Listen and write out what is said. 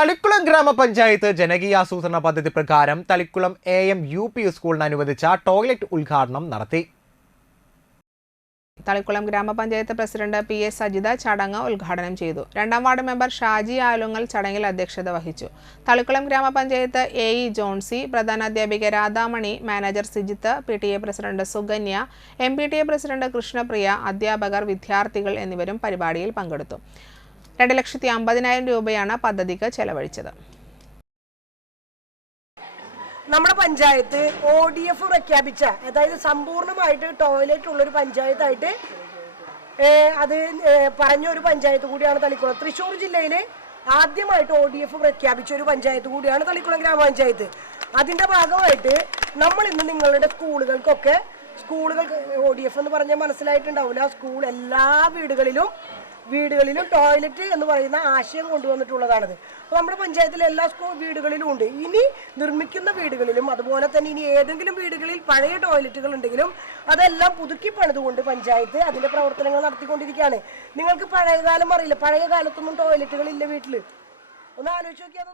തളിക്കുളം ഗ്രാമപഞ്ചായത്ത് ജനകീയാസൂത്രണ പദ്ധതി പ്രകാരം Thalikkulam A M U P സ്കൂളിന് അനുവദിച്ച ടോയ്ലറ്റ് ഉദ്ഘാടനം നടത്തി. തളിക്കുളം ഗ്രാമപഞ്ചായത്ത് പ്രസിഡന്റ് പി എസ് സജിത ചടങ്ങ് ഉദ്ഘാടനം ചെയ്തു. രണ്ടാം വാർഡ് മെമ്പർ ഷാജി ആലുങ്ങൽ ചടങ്ങിൽ അധ്യക്ഷത വഹിച്ചു. തളിക്കുളം ഗ്രാമപഞ്ചായത്ത് എ ഇ ജോൺസി പ്രധാന അധ്യാപിക Radhamani manager Sijith P T A president Sukanya M P T A president Krishnapriya അധ്യാപകർ വിദ്യാർത്ഥികൾ എന്നിവരും പരിപാടിയിൽ പങ്കെടുത്തു. രണ്ട് ലക്ഷത്തി അമ്പതിനായിരം രൂപയാണ് പദ്ധതിക്ക് ചെലവഴിച്ചത്. നമ്മുടെ പഞ്ചായത്ത് ഒ ഡി എഫ് പ്രഖ്യാപിച്ച അതായത് സമ്പൂർണമായിട്ട് ടോയ്ലറ്റ് ഉള്ളൊരു പഞ്ചായത്തായിട്ട് അത് പറഞ്ഞ ഒരു പഞ്ചായത്ത് കൂടിയാണ് തളിക്കുളം. തൃശ്ശൂർ ജില്ലയിൽ ആദ്യമായിട്ട് ഒ ഡി എഫ് പ്രഖ്യാപിച്ച ഒരു പഞ്ചായത്ത് കൂടിയാണ് തളിക്കുളം ഗ്രാമപഞ്ചായത്ത്. അതിന്റെ ഭാഗമായിട്ട് നമ്മൾ ഇന്ന് നിങ്ങളുടെ സ്കൂളുകൾക്കൊക്കെ സ്കൂളുകൾ ഒ ഡി എഫ് എന്ന് പറഞ്ഞാൽ മനസ്സിലായിട്ടുണ്ടാവില്ല. സ്കൂൾ എല്ലാ വീടുകളിലും വീടുകളിലും ടോയ്ലറ്റ് എന്ന് പറയുന്ന ആശയം കൊണ്ടുവന്നിട്ടുള്ളതാണിത്. അപ്പോൾ നമ്മുടെ പഞ്ചായത്തിലെ എല്ലാ സ്കൂൾ വീടുകളിലും ഉണ്ട്. ഇനി നിർമ്മിക്കുന്ന വീടുകളിലും അതുപോലെ തന്നെ ഇനി ഏതെങ്കിലും വീടുകളിൽ പഴയ ടോയ്ലറ്റുകൾ ഉണ്ടെങ്കിലും അതെല്ലാം പുതുക്കി പണിതുകൊണ്ട് പഞ്ചായത്ത് അതിന്റെ പ്രവർത്തനങ്ങൾ നടത്തിക്കൊണ്ടിരിക്കുകയാണ്. നിങ്ങൾക്ക് പഴയ കാലം അറിയില്ല. പഴയ കാലത്തൊന്നും ടോയ്ലറ്റുകൾ ഇല്ല വീട്ടിൽ ഒന്ന് ആലോചിച്ച് നോക്കിയാൽ